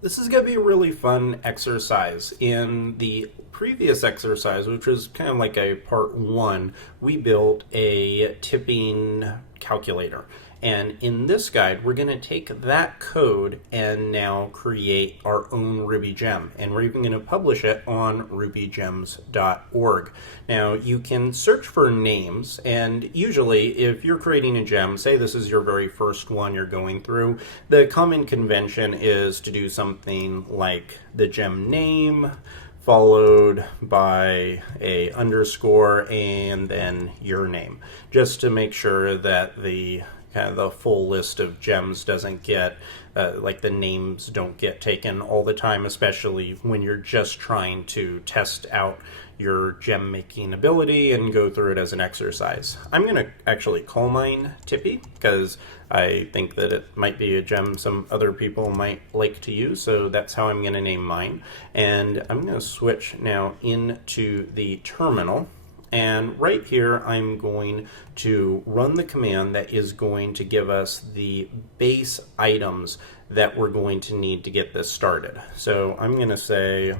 This is going to be a really fun exercise. In the previous exercise, which was kind of like a part one, we built a tipping calculator. And in this guide, we're going to take that code and now create our own RubyGem. And we're even going to publish it on rubygems.org. Now, you can search for names, and usually, if you're creating a gem, say this is your very first one you're going through, the common convention is to do something like the gem name, followed by a underscore and then your name, just to make sure that the kind of the full list of gems doesn't get like the names don't get taken all the time, especially when you're just trying to test out your gem making ability and go through it as an exercise. I'm going to actually call mine Tippy because I think that it might be a gem some other people might like to use, so that's how I'm going to name mine. And I'm going to switch now into the terminal. And right here, I'm going to run the command that is going to give us the base items that we're going to need to get this started. So I'm going to say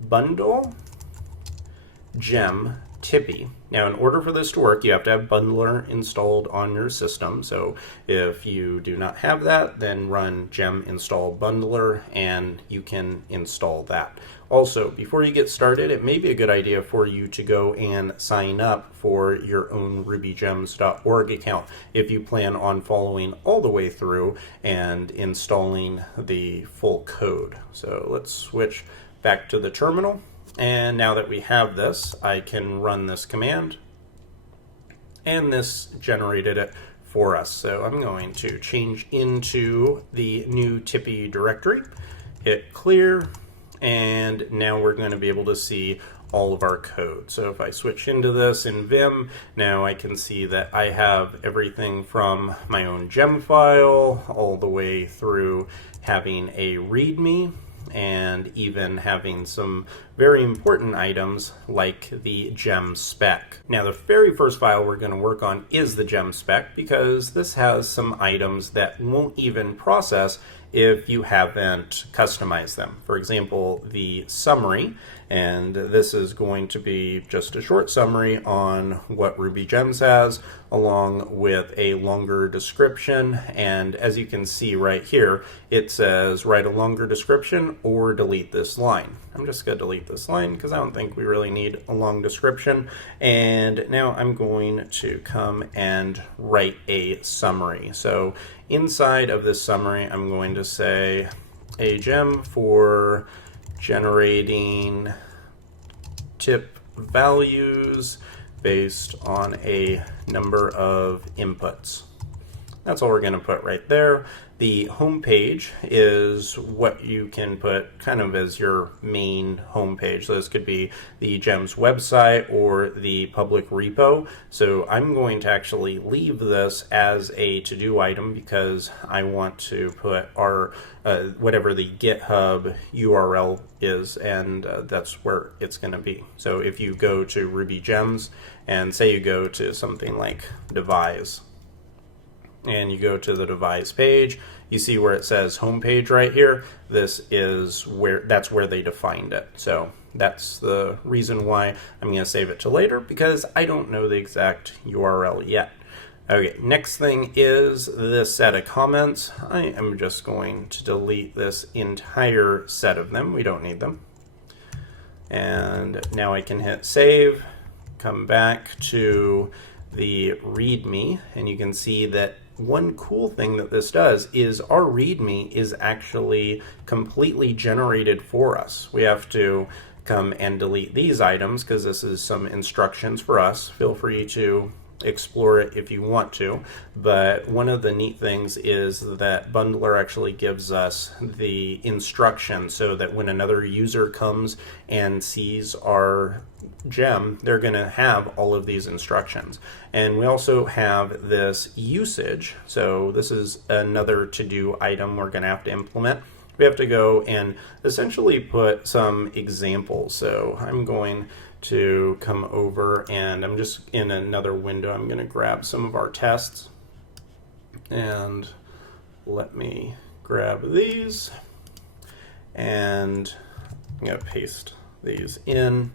bundle gem Tippy. Now, in order for this to work, you have to have bundler installed on your system. So if you do not have that, then run gem install bundler and you can install that. Also, before you get started, it may be a good idea for you to go and sign up for your own rubygems.org account if you plan on following all the way through and installing the full code. So let's switch back to the terminal. And now that we have this, I can run this command, and this generated it for us. So I'm going to change into the new Tippy directory, hit clear, and now we're going to be able to see all of our code. So if I switch into this in Vim, now I can see that I have everything from my own gem file all the way through having a README, and even having some very important items like the gem spec. Now, the very first file we're going to work on is the gem spec because this has some items that won't even process if you haven't customized them. For example, the summary, and this is going to be just a short summary on what RubyGems has, along with a longer description. And as you can see right here, it says write a longer description or delete this line. I'm just going to delete this line because I don't think we really need a long description. And now I'm going to come and write a summary. So inside of this summary, I'm going to say a gem for generating tip values based on a number of inputs. That's all we're going to put right there. The home page is what you can put kind of as your main home page. So this could be the GEM's website or the public repo. So I'm going to actually leave this as a to-do item because I want to put our whatever the GitHub URL is, and that's where it's going to be. So if you go to RubyGems and say you go to something like devise, and you go to the devise page, you see where it says homepage right here. This is that's where they defined it. So that's the reason why I'm going to save it to later, because I don't know the exact URL yet. Okay, next thing is this set of comments. I am just going to delete this entire set of them. We don't need them. And now I can hit save, come back to the README, and you can see that one cool thing that this does is our README is actually completely generated for us. We have to come and delete these items because this is some instructions for us. Feel free to explore it if you want to, but one of the neat things is that Bundler actually gives us the instructions so that when another user comes and sees our gem, they're going to have all of these instructions. And we also have this usage. So this is another to-do item we're going to have to implement. We have to go and essentially put some examples. So I'm going to come over, and I'm just in another window. I'm going to grab some of our tests, and let me grab these. And I'm going to paste these in.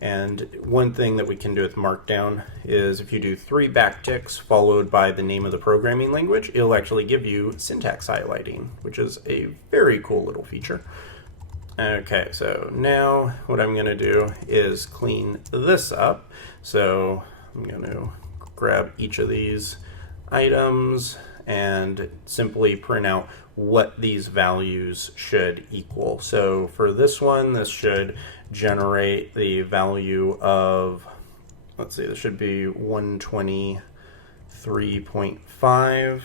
And one thing that we can do with Markdown is if you do 3 backticks followed by the name of the programming language, it'll actually give you syntax highlighting, which is a very cool little feature. Okay, so now what I'm going to do is clean this up. So I'm going to grab each of these items and simply print out what these values should equal. So for this one, this should generate the value of, let's see, this should be 123.5.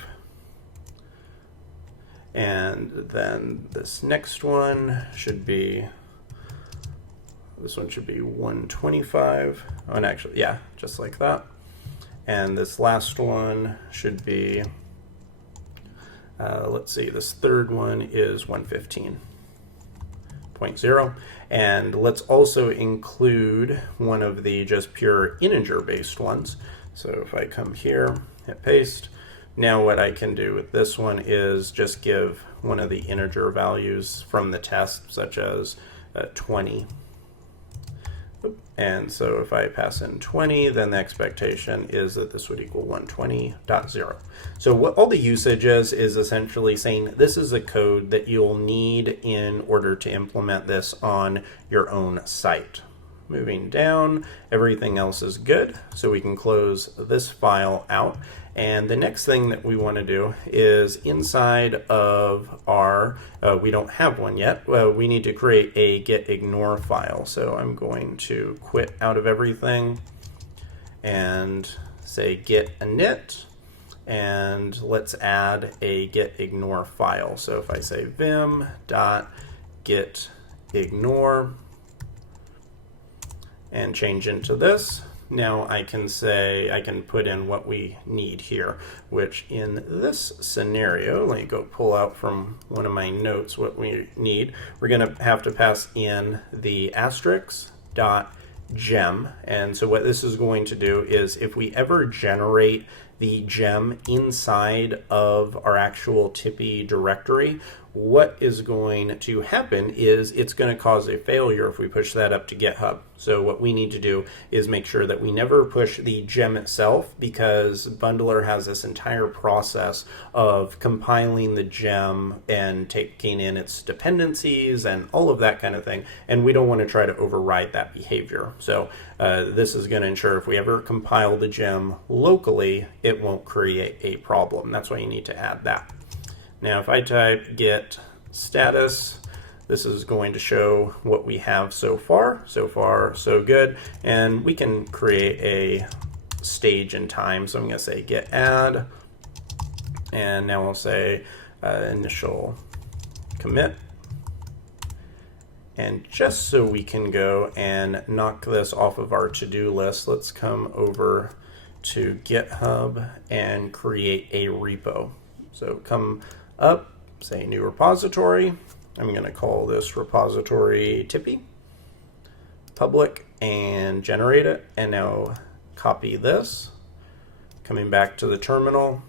And then this next one should be, this one should be 125. Oh, and actually, yeah, just like that. And this last one should be, let's see, this third one is 115.0. And let's also include one of the just pure integer-based ones. So if I come here, hit paste, now what I can do with this one is just give one of the integer values from the test, such as 20. And so if I pass in 20, then the expectation is that this would equal 120.0. So what all the usage is essentially saying this is a code that you'll need in order to implement this on your own site. Moving down, everything else is good, so we can close this file out. And the next thing that we want to do is inside of our, we don't have one yet, we need to create a get_ignore file. So I'm going to quit out of everything and say get init, and let's add a get_ignore file. So if I say vim.get_ignore and change into this, now I can say, I can put in what we need here, which in this scenario, let me go pull out from one of my notes what we need. We're going to have to pass in the *.gem. And so what this is going to do is if we ever generate the gem inside of our actual Tippy directory, what is going to happen is it's going to cause a failure if we push that up to GitHub. So what we need to do is make sure that we never push the gem itself, because Bundler has this entire process of compiling the gem and taking in its dependencies and all of that kind of thing, and we don't want to try to override that behavior. So this is going to ensure if we ever compile the gem locally, it won't create a problem. That's why you need to add that. Now if I type get status, this is going to show what we have so far. So far, so good. And we can create a stage and time. So I'm going to say get add, and now we'll say initial commit. And just so we can go and knock this off of our to-do list, let's come over to GitHub and create a repo. So come up, say new repository. I'm going to call this repository Tippy, public, and generate it. And now copy this. Coming back to the terminal,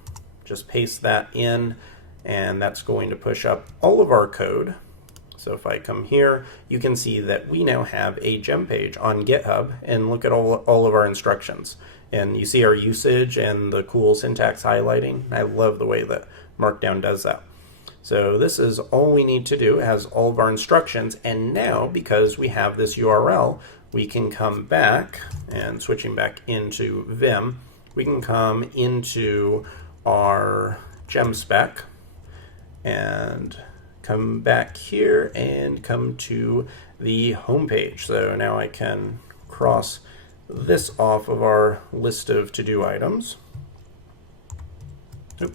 just paste that in, and that's going to push up all of our code. So if I come here, you can see that we now have a gem page on GitHub, and look at all of our instructions. And you see our usage and the cool syntax highlighting. I love the way that Markdown does that. So this is all we need to do. It has all of our instructions, and now because we have this URL, we can come back, and switching back into Vim, we can come into our gem spec and come back here and come to the home page. So now I can cross this off of our list of to-do items. Oop.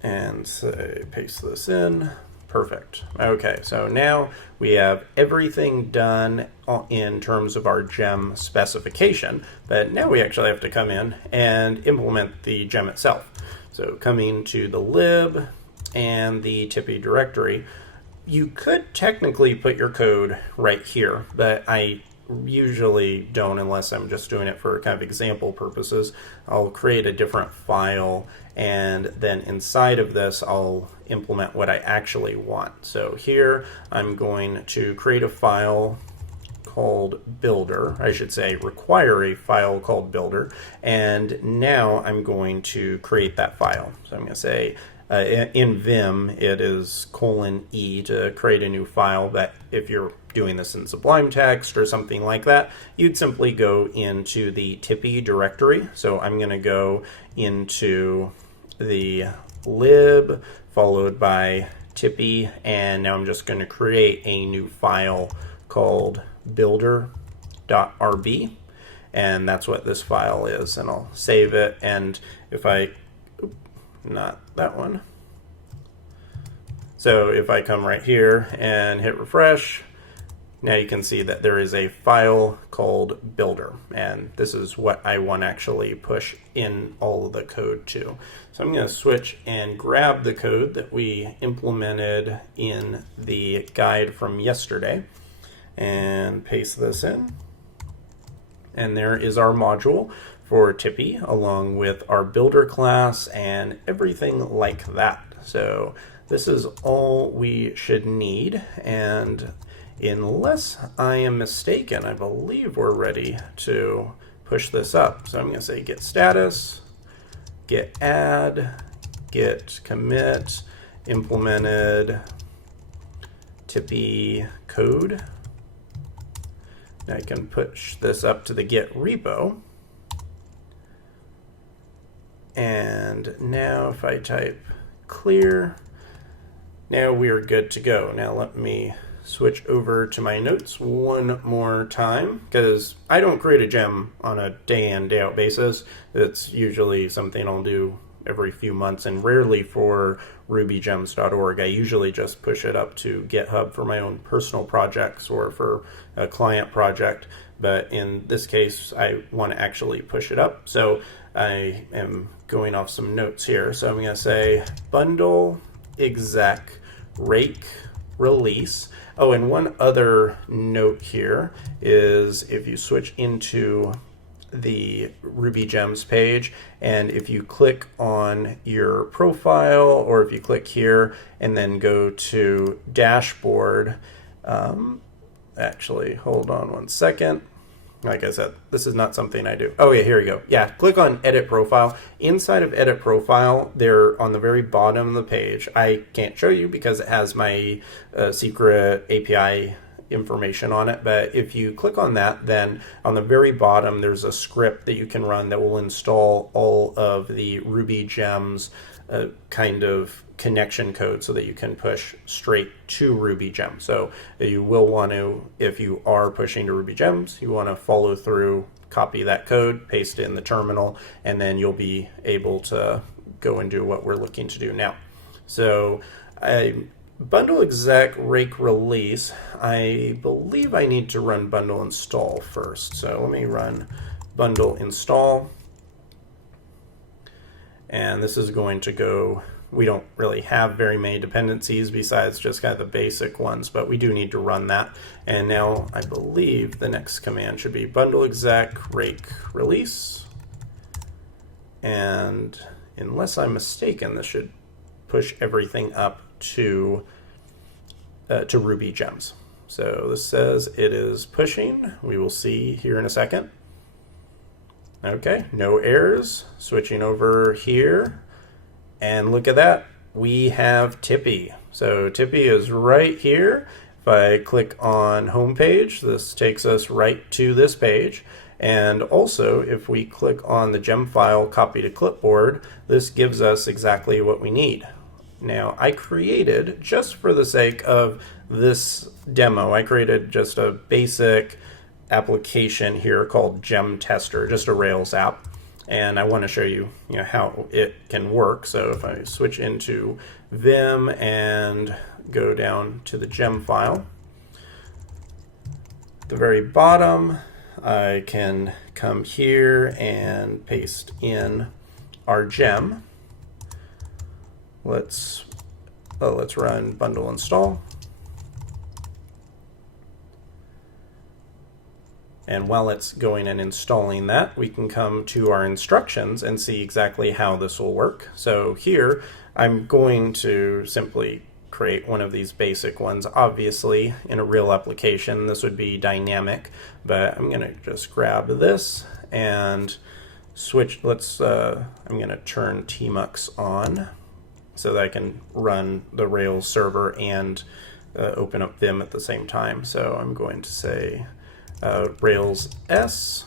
And say paste this in. Perfect. Okay, so now we have everything done in terms of our gem specification, but now we actually have to come in and implement the gem itself. So coming to the lib and the Tippy directory, you could technically put your code right here, but I usually don't unless I'm just doing it for kind of example purposes. I'll create a different file, and then inside of this I'll implement what I actually want. So here I'm going to create a file called builder. I should say require a file called builder, and now I'm going to create that file. So I'm going to say in Vim it is :E to create a new file, but if you're doing this in Sublime Text or something like that, you'd simply go into the Tippy directory. So I'm going to go into the lib followed by Tippy, and now I'm just going to create a new file called builder.rb, and that's what this file is, and I'll save it. And if I not that one. So if I come right here and hit refresh, now you can see that there is a file called builder, and this is what I want to actually push in all of the code to. So I'm going to switch and grab the code that we implemented in the guide from yesterday and paste this in. And there is our module for Tippy, along with our builder class and everything like that. So this is all we should need, and unless I am mistaken, I believe we're ready to push this up. So I'm going to say git status, git add, git commit, implemented Tippy code. Now I can push this up to the git repo. And now if I type clear, now we're good to go. Now let me switch over to my notes one more time, because I don't create a gem on a day in, day out basis. It's usually something I'll do every few months, and rarely for rubygems.org. I usually just push it up to GitHub for my own personal projects or for a client project. But in this case, I want to actually push it up. So I am going off some notes here. So I'm going to say bundle exec rake release. Oh, and one other note here is if you switch into the RubyGems page, and if you click on your profile, or if you click here and then go to dashboard, actually hold on one second. Like I said, this is not something I do. Oh yeah, here we go. Yeah, click on edit profile. Inside of edit profile, there on the very bottom of the page, I can't show you because it has my secret API information on it, but if you click on that, then on the very bottom there's a script that you can run that will install all of the RubyGems kind of connection code so that you can push straight to RubyGem. So you will want to, if you are pushing to RubyGems, you want to follow through, copy that code, paste it in the terminal, and then you'll be able to go and do what we're looking to do now. So bundle exec rake release, I believe I need to run bundle install first. So let me run bundle install, and this is going to go, we don't really have very many dependencies besides just kind of the basic ones, but we do need to run that. And now I believe the next command should be bundle exec rake release, and unless I'm mistaken, this should push everything up to RubyGems. So this says it is pushing. We will see here in a second. Okay, no errors. Switching over here, and look at that. We have Tippy. So Tippy is right here. If I click on homepage, this takes us right to this page. And also, if we click on the gem file, copy to clipboard, this gives us exactly what we need. Now, I created, just for the sake of this demo, I created just a basic application here called Gem Tester, just a Rails app. And I want to show you, how it can work. So if I switch into Vim and go down to the gem file, at the very bottom, I can come here and paste in our gem. Let's run bundle install. And while it's going and installing that, we can come to our instructions and see exactly how this will work. So here, I'm going to simply create one of these basic ones. Obviously, in a real application, this would be dynamic, but I'm going to just grab this and switch. I'm going to turn tmux on so that I can run the Rails server and open up Vim at the same time. So I'm going to say Rails S,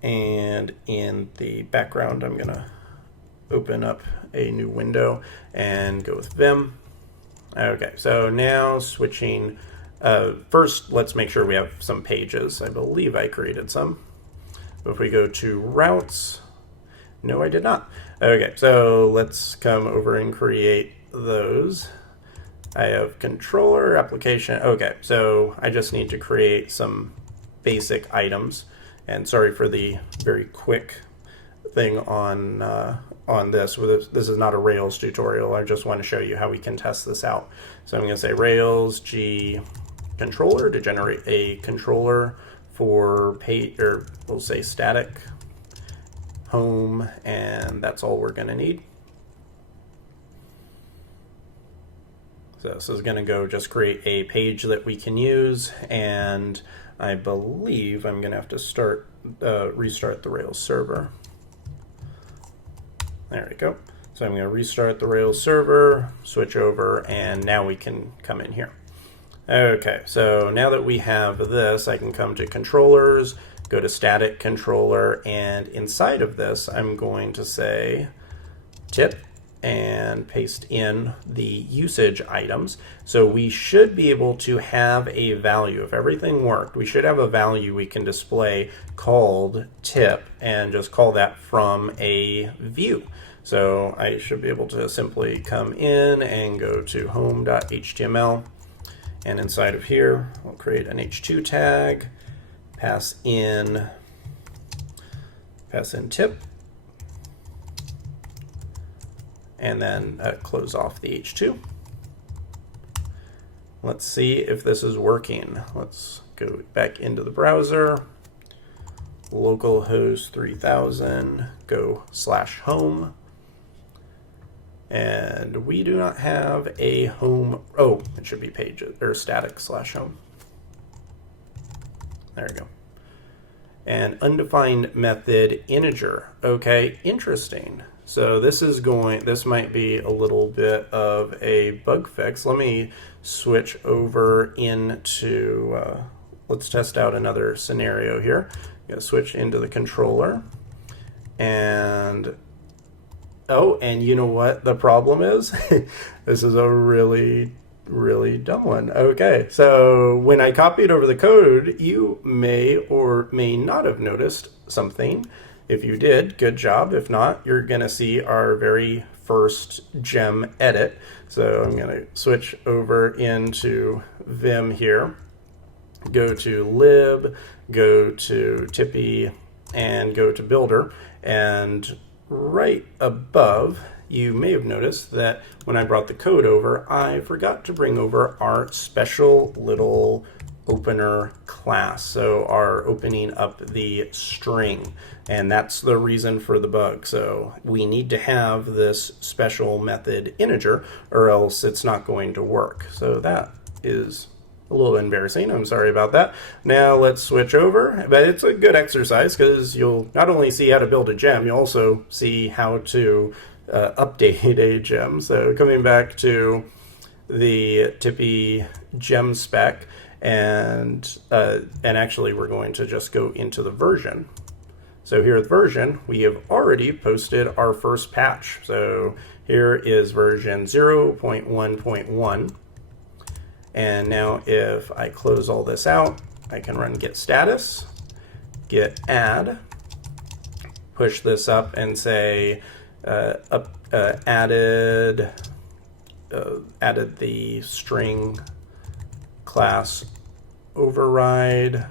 and in the background I'm going to open up a new window and go with Vim. Okay, so now switching, first let's make sure we have some pages. I believe I created some. But if we go to routes, no, I did not. Okay, so let's come over and create those. I have controller, application. Okay, so I just need to create some basic items. And sorry for the very quick thing on this. This is not a Rails tutorial. I just want to show you how we can test this out. So I'm going to say Rails G controller to generate a controller for page, or we'll say static home, and that's all we're going to need. So this is going to go just create a page that we can use, and I believe I'm going to have to restart the Rails server. There we go. So I'm going to restart the Rails server, switch over, and now we can come in here. Okay, so now that we have this, I can come to controllers, go to static controller, and inside of this, I'm going to say tip and paste in the usage items. So we should be able to have a value. If everything worked, we should have a value we can display called tip and just call that from a view. So I should be able to simply come in and go to home.html, and inside of here, we'll create an h2 tag, pass in tip, and then close off the h2. Let's see if this is working. Let's go back into the browser, localhost 3000, go /home. And we do not have a home. Oh, it should be pages or static /home. There we go. And undefined method integer. Okay, interesting. So this might be a little bit of a bug fix. Let me switch over into, let's test out another scenario here. I'm going to switch into the controller, and oh, and you know what the problem is? This is a really dumb one. Okay, so when I copied over the code, you may or may not have noticed something. If you did, good job. If not, you're going to see our very first gem edit. So I'm going to switch over into Vim here, go to lib, go to tippy, and go to builder. And right above, you may have noticed that when I brought the code over, I forgot to bring over our special little opener class. So our opening up the string, and that's the reason for the bug. So we need to have this special method integer, or else it's not going to work. So that is a little embarrassing. I'm sorry about that. Now let's switch over, but it's a good exercise because you'll not only see how to build a gem, you'll also see how to update a gem. So coming back to the tippy gem spec, and actually we're going to just go into the version. So here at version, we have already posted our first patch. So here is version 0.1.1. And now if I close all this out, I can run git status, git add, push this up and say added the string class override,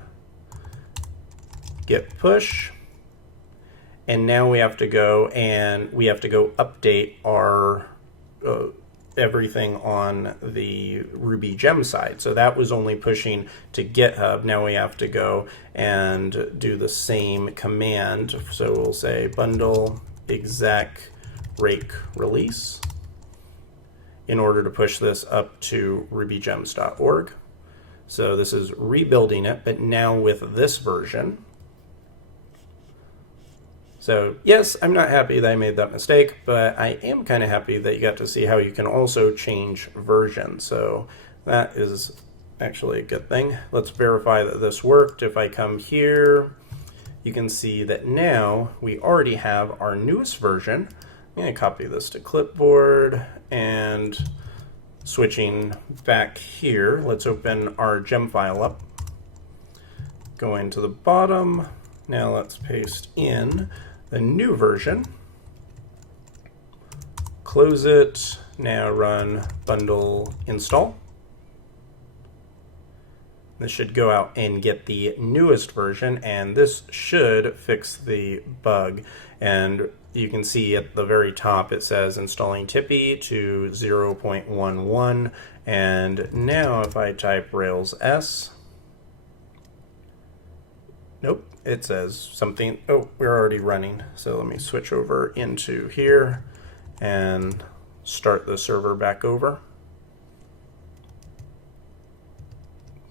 git push, and now we have to go update our everything on the RubyGem side. So that was only pushing to GitHub. Now we have to go and do the same command. So we'll say bundle exec rake release in order to push this up to rubygems.org. So this is rebuilding it, but now with this version. So yes, I'm not happy that I made that mistake, but I am kind of happy that you got to see how you can also change version. So that is actually a good thing. Let's verify that this worked. If I come here, you can see that now we already have our newest version. I'm going to copy this to clipboard and switching back here, let's open our gem file up. Going to the bottom, now let's paste in the new version. Close it, now run bundle install. This should go out and get the newest version, and this should fix the bug. And you can see at the very top it says installing Tippy to 0.11, and now if I type Rails S, nope, it says something, oh, we're already running. So let me switch over into here and start the server back over.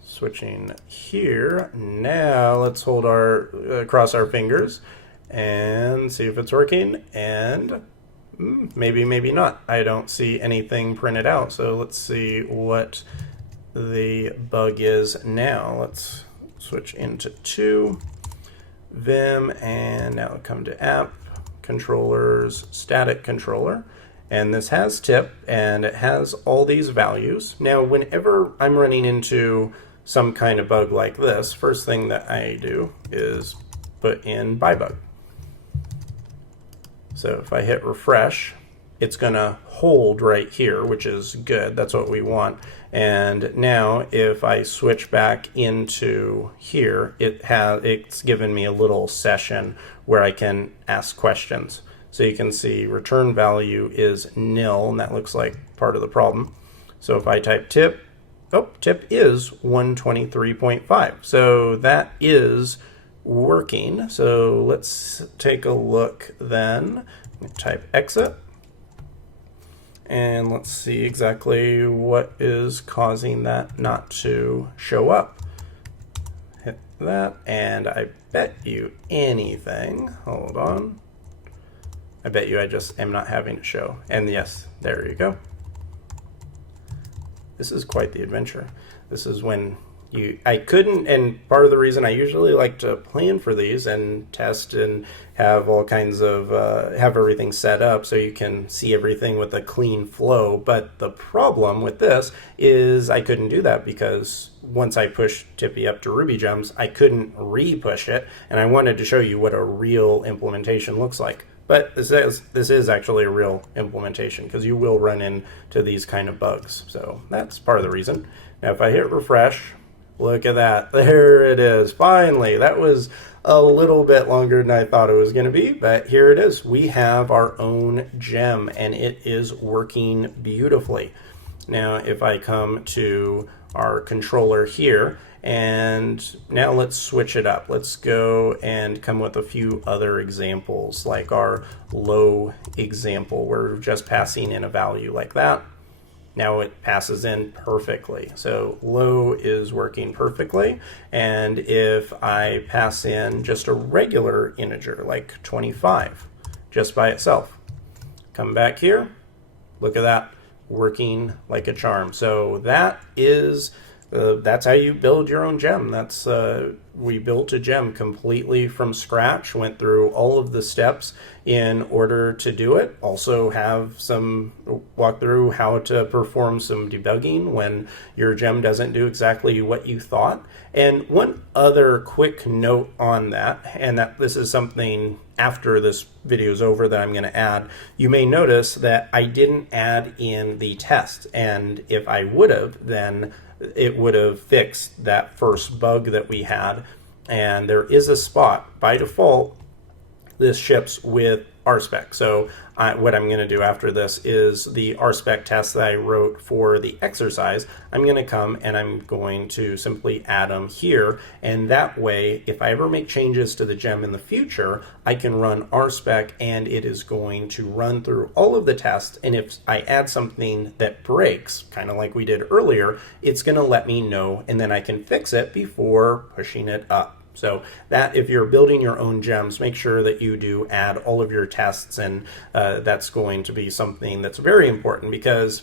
Switching here, now let's hold our, cross our fingers and see if it's working, and maybe, maybe not. I don't see anything printed out, so let's see what the bug is now. Let's switch into 2, Vim, and now come to app, controllers, static controller, and this has tip, and it has all these values. Now, whenever I'm running into some kind of bug like this, first thing that I do is put in bybug. So if I hit refresh, it's gonna hold right here, which is good. That's what we want. And now if I switch back into here, it's given me a little session where I can ask questions. So you can see return value is nil, and that looks like part of the problem. So if I type tip, oh, tip is 123.5. So that is working. So let's take a look then. Type exit. And let's see exactly what is causing that not to show up. Hit that, and I bet you anything, hold on. I bet you I just am not having it show. And yes, there you go. This is quite the adventure. This is when I couldn't, and part of the reason I usually like to plan for these and test and have all kinds of, have everything set up so you can see everything with a clean flow. But the problem with this is I couldn't do that because once I pushed Tippy up to RubyGems, I couldn't re-push it, and I wanted to show you what a real implementation looks like. But this is actually a real implementation because you will run into these kind of bugs. So that's part of the reason. Now if I hit refresh, look at that. There it is. Finally, that was a little bit longer than I thought it was going to be, but here it is. We have our own gem, and it is working beautifully. Now if I come to our controller here, and now let's switch it up. Let's go and come with a few other examples, like our low example. We're just passing in a value like that. Now it passes in perfectly. So low is working perfectly. And if I pass in just a regular integer, like 25, just by itself, come back here, look at that, working like a charm. So that is that's how you build your own gem. That's we built a gem completely from scratch, went through all of the steps in order to do it. Also have some walk through how to perform some debugging when your gem doesn't do exactly what you thought. And one other quick note on that, and that this is something after this video is over that I'm going to add, you may notice that I didn't add in the test, and if I would have, then it would have fixed that first bug that we had. And there is a spot by default. this ships with RSpec. So what I'm going to do after this is the RSpec test that I wrote for the exercise. I'm going to come and I'm going to simply add them here. And that way, if I ever make changes to the gem in the future, I can run RSpec and it is going to run through all of the tests. And if I add something that breaks, kind of like we did earlier, it's going to let me know and then I can fix it before pushing it up. So that if you're building your own gems, make sure that you do add all of your tests, and that's going to be something that's very important, because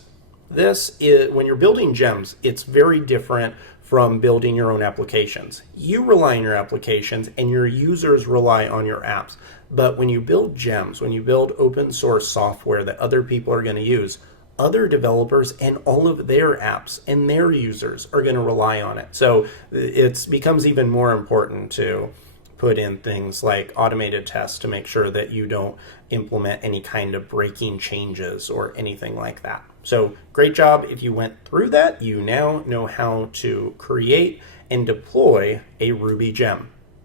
this is, when you're building gems, it's very different from building your own applications. You rely on your applications and your users rely on your apps. But when you build gems, when you build open source software that other people are going to use, other developers and all of their apps and their users are going to rely on it. So it becomes even more important to put in things like automated tests to make sure that you don't implement any kind of breaking changes or anything like that. So great job if you went through that. You now know how to create and deploy a Ruby gem.